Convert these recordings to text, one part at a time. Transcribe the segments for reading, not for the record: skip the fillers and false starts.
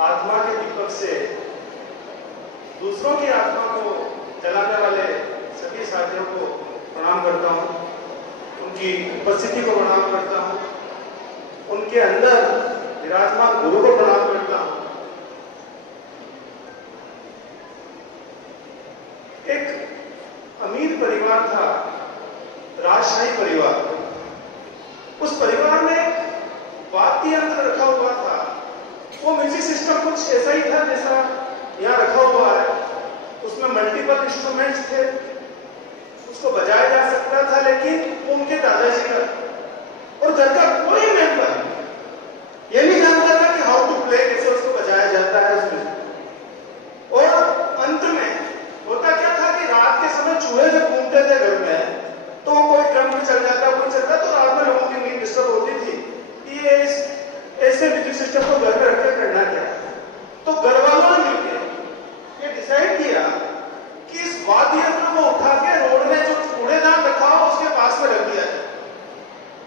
आत्मा के दीपक से दूसरों की आत्मा को जलाने वाले सभी साथियों को प्रणाम करता हूँ, उनकी उपस्थिति को प्रणाम करता हूँ, उनके अंदर विराजमान गुरु को प्रणाम करता हूँ। एक अमीर परिवार था, राजशाही परिवार। उस परिवार में वाद्य यंत्र रखा हुआ था। वो म्यूजिक सिस्टम कुछ ऐसा ही था जैसा यहाँ रखा हुआ है। उसमें मल्टीपल इंस्ट्रूमेंट्स थे, उसको बजाया जा सकता था, लेकिन वो उनके दादाजी का और घर का कोई मेंबर ये नहीं जानता था कि हाउ टू प्ले, कैसे उसको बजाया जाता है उसमें। और अंत में होता क्या था कि रात के समय चूहे जब घूमते थे घर में, तो कोई ड्रम पे चल जाता, कोई चलता, तो रात में लोगों की नींद डिस्टर्ब होती थी कि ये ऐसे म्यूजिक सिस्टम को घर में रखकर करना क्या है। तो घर वालों ने मिलकर ये डिसाइड किया कि इस वाद्य यंत्र को उठा के रोड में जो कूड़ेदान रखा हो उसके पास में रख दिया जाए,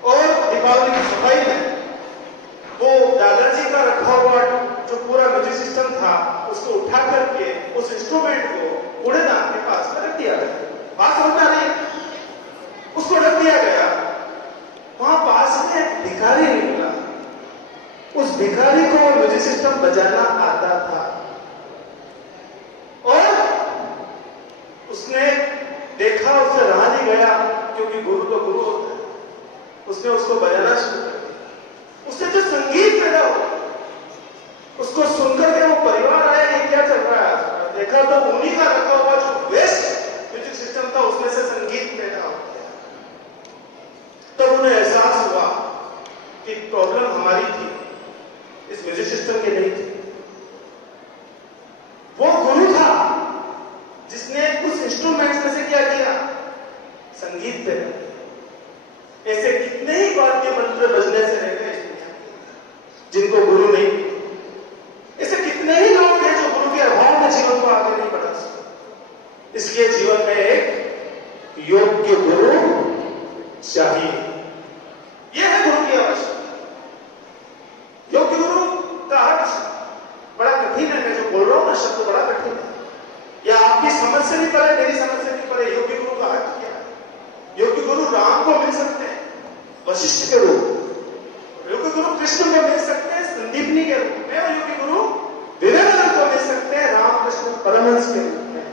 और दीपावली की सफाई में वो दादाजी का रखा हुआ जो पूरा म्यूजिक सिस्टम था उसको उठा करके उस इंस्ट्रूमेंट को कूड़ेदान के पास में रख दिया गया। बात समझ में आ रही है? उसको रख दिया गया। वहां पास में एक भिखारी निकला। उस भिखारी को म्यूजिक सिस्टम बजाना आता था और उसने देखा, उससे रहा नहीं गया, क्योंकि गुरु तो गुरु होता है। उसने उसको बजाना शुरू कर दिया। उससे जो संगीत पैदा हुआ उसको सुनकर के वो परिवार आया, ये क्या चल रहा है। देखा तो उन्हीं का रखा हुआ जो वेस्ट म्यूजिक सिस्टम था उसमें से संगीत पैदा हो गया। तब उन्हें एहसास हुआ कि प्रॉब्लम हमारी थी, इस म्यूजिक सिस्टम की नहीं थी। वो गुरु था जिसने उस इंस्ट्रूमेंट में से क्या किया, संगीत पैदा किया। ऐसे कितने ही वाद्य मंत्र बजने से रह गए जिनको गुरु नहीं। ऐसे कितने ही लोग हैं जो गुरु के अभाव में जीवन को आगे नहीं बढ़ा सकते। इसलिए जीवन में एक योग्य गुरु चाहिए। यह है गुरु की आवश्यकता। योग्य गुरु का अर्थ बड़ा कठिन है, मैं जो बोल रहा हूं ना शब्द बड़ा कठिन है, या आपकी समझ से नहीं पड़े, मेरी समझ से नहीं पड़े। योग्य गुरु का अर्थ क्या है? योग्य गुरु राम को मिल सकते हैं वशिष्ठ के रूप, योग्य गुरु कृष्ण को मिल सकते हैं संदीपनी के रूप में, और योग्य गुरु विवेकानंद को मिल सकते हैं रामकृष्ण परमहंस के रूप में।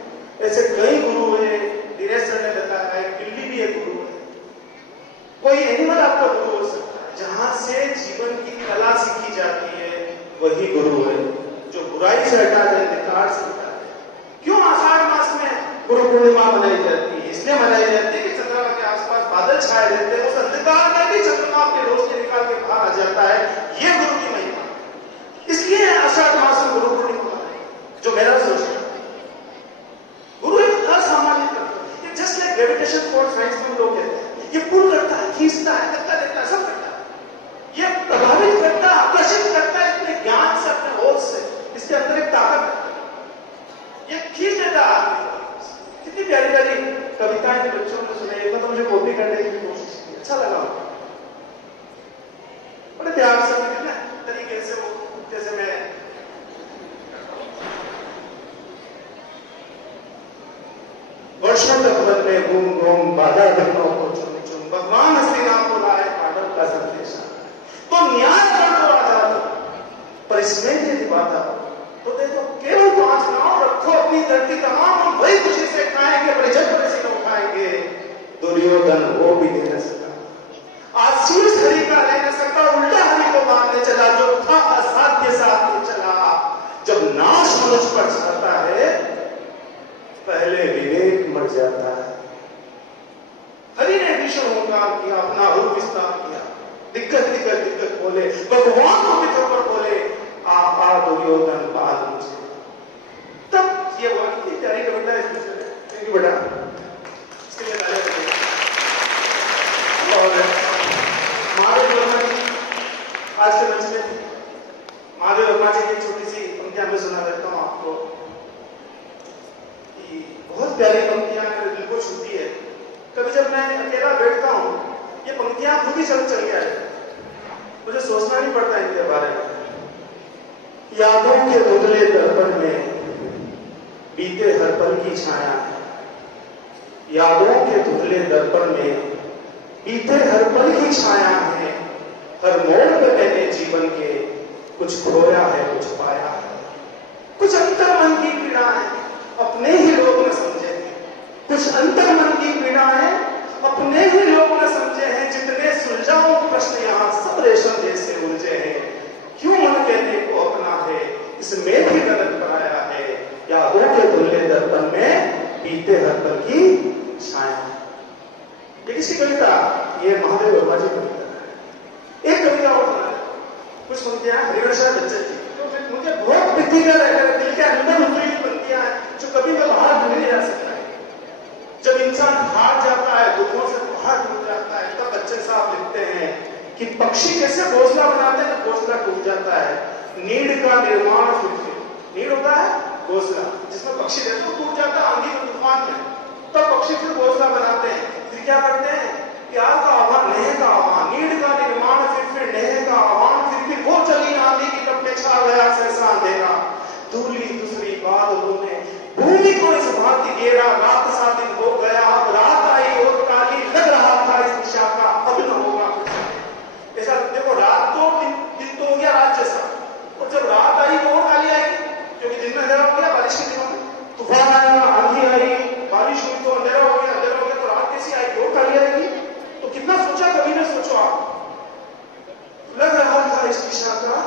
ऐसे कई गुरु हैं। दिनेश सर ने बताया है, बिल्ली भी एक गुरु है। कोई एनिमल आपका गुरु हो सकता है। जहां से जीवन की कला सीखी जाती है वही गुरु है, जो बुराई से हटा दे, धिक्कार से हटा दे। क्यों आषाढ़ मास में गुरु पूर्णिमा मनाई जाती है? इसलिए मनाई जाती है कि चंद्रमा के आसपास बादल छाए रहते हैं, उस अंधकार में भी चंद्रमा अपनी रोशनी निकाल के बाहर आ जाता है। ये गुरु की महिमा। इसलिए आषाढ़ मास में गुरु पूर्णिमा जो मेरा सोच है। गुरु एक असामान्य तत्व है, just like gravitation force science में लोग कहते हैं, ये पुल करता है, खींचता है, धक्का देता है, सब करता है। ये प्रभावित करता है, आकर्षित करता है अपने ज्ञान से, अपने होश से। इसके अंदर एक ताकत है, ये खींच देता है आदमी। कितनी प्यारी प्यारी कविताएं बच्चों ने सुनाई। एक बार तो मुझे कॉपी करने की कोशिश की, अच्छा लगा। बड़े प्यार से तरीके से वो, जैसे मैं वर्षों तक मन में घूम घूम बाधा घटनाओं को चुन चुन भगवान श्री राम को लाए पांडव का संदेश। तो न्याय तो आजाद हो, पर इसमें यदि बाधा हो तो देखो, केवल 5 नाव रखो अपनी धरती तमाम, हम वही खुशी से खाएंगे, बड़े झट से उठाएंगे। दुर्योधन वो भी दे न सका, आशीष हरि का ले न सका, उल्टा हरि को मारने चला, जो था असाध्य साध्य चला। जब नाश मनुष्य पर छाता है पहले विवेक मर जाता है। हरि ने भीषण हुंकार किया, अपना रूप विस्तार किया, दिक्कत दिक्कत दिक्कत बोले, भगवान को भी पर बोले, आ दुर्योधन बाल मुझे। तब ये बोला, कितनी प्यारी कविता है इसमें से। थैंक यू बेटा, इसके लिए तालियां बजाइए। महादेव वर्मा जी आज के मंच में थे। महादेव वर्मा जी की छोटी सी पंक्तियां मैं सुना देता हूँ आपको। बहुत प्यारी पंक्तियां मेरे दिल को छूती है। कभी जब मैं अकेला बैठता हूँ, ये पंक्तियां खुद ही चल गया है, मुझे सोचना नहीं पड़ता इनके बारे में। यादों के धुंधले दर्पण में बीते हर पल की छाया है। यादों के धुंधले दर्पण में बीते हर पल की छाया है। हर मोड़ पे मैंने जीवन के कुछ खोया है, कुछ पाया है। कुछ अंतर मन की पीड़ा है, अपने ही लोग न समझे हैं। कुछ अंतर मन की पीड़ा है, अपने ही लोग न समझे हैं। जितने सुलझाओ प्रश्न यहाँ सब रेशम जैसे उलझे हैं। क्यों मन कहने को अपना है, इसमें भी गलत पाया है। यादों के धुंधले दर्पण में बीते हर पल की छाया। ये किसी कविता, ये महादेव वर्मा जी कविता है। एक कविता और कुछ पंक्तियां हरिवंश बच्चन की, तो मुझे बहुत प्रीतिकर है, दिल के अंदर उतरी पंक्तियां हैं जो कभी मैं बाहर भूल नहीं जा सकता है। जब इंसान हार जाता है, दुखों से बाहर टूट जाता है, तब बच्चन साहब लिखते हैं कि पक्षी कैसे घोंसला बनाते हैं, तो घोंसला टूट जाता है। नीड का निर्माण फिर नीड होता है घोंसला, जिसमें पक्षी रहते हैं, टूट जाता है आंधी में, तूफान में, तब पक्षी फिर घोंसला बनाते हैं। फिर क्या करते हैं, प्यार का आह्वान, नेह का आह्वान, नीड का निर्माण, फिर नेह का आह्वान, फिर वो चली आंधी की तब में छा गया सहसा अंधेरा। दूली दूसरी बादलों ने भूमि को इस भांति घेरा। रात सा दिन हो गया, अब रात आई और काली, लग रहा था इस दिशा का अब न होगा। ऐसा देखो, रात तो दिन तो हो गया रात जैसा, और जब रात आई तो और काली आएगी, क्योंकि दिन में अंधेरा हो गया, बारिश के दिनों में तूफान आया, आंधी आई, बारिश हुई तो अंधेरा हो गया, तो रात कैसी आएगी, और काली आएगी। तो कितना सोचा, कभी ना सोचो आप। लग रहा था इस दिशा का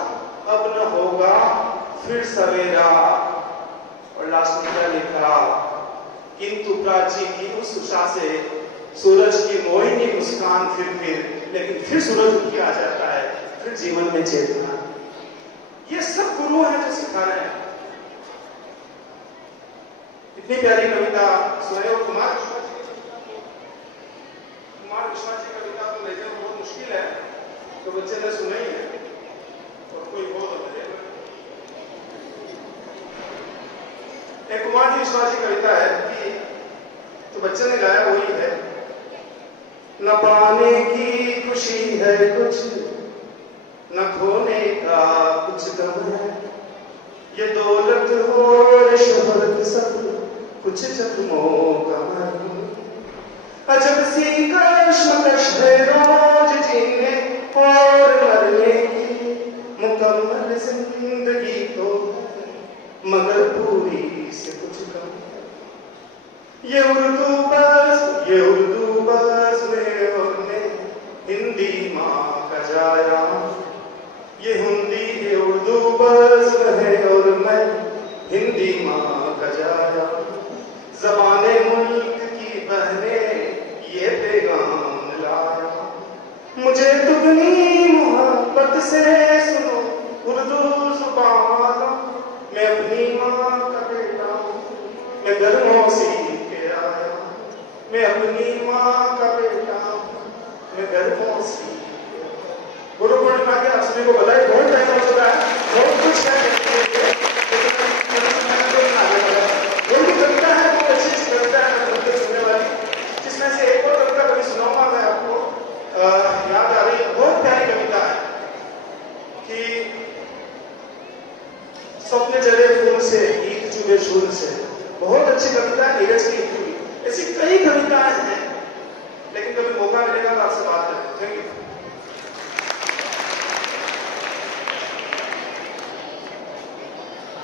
अब न होगा फिर सवेरा। और लास्ट में क्या लिखा, किंतु प्राची की उस उषा से सूरज की मोहिनी मुस्कान फिर लेकिन फिर सूरज उठ के आ जाता है, फिर जीवन में चेतना। ये सब गुरु हैं जो सिखा रहे हैं। इतनी प्यारी कविता सुनाई। और कुमार विश्वास जी कविता तो लेने में बहुत मुश्किल है, तो बच्चे ने सुनाई है, और कोई हो तो मिलेगा। एक कुमार जी विश्वास जी कविता है कि तो बच्चे ने गाया वही है। न पाने की खुशी है कुछ, न खोने का कुछ गम है। ये दौलत हो शोहरत सब कुछ जख्मों का मरहम। अजब सी कश्मकश है रोज जीने और मरने की। मुकम्मल जिंदगी तो है मगर पूरी से कुछ कम। ये उर्दू बस में और मैं हिंदी माँ का जाया। ये हिंदी ये उर्दू बस में और मैं हिंदी माँ का जाया। ज़बाने मुल्क की बहने ये पैगाम लाया। मुझे दुगनी मोहब्बत से सुनो उर्दू ज़ुबान। मैं अपनी माँ का बेटा हूँ, मैं गर्मों सीख के आया। मैं अपनी माँ का बेटा हूँ, मैं गर्मों सीख के आया। गुरु पूर्णिमा के असली को बधाई। बहुत टाइम हो चुका है, बहुत कुछ है, वो भी कविता है, बहुत अच्छी कविता है सुनने वाली, जिसमें से एक और कविता कभी सुनाऊंगा मैं आपको, याद आ रही है। बहुत प्यारी कविता है कि सपने जले फूल से गीत चुभे शूल से। बहुत अच्छी कविता है, नीरज की लिखी हुई। ऐसी कई कविताएं हैं, लेकिन कभी मौका मिलेगा तो आपसे बात करें। Thank you.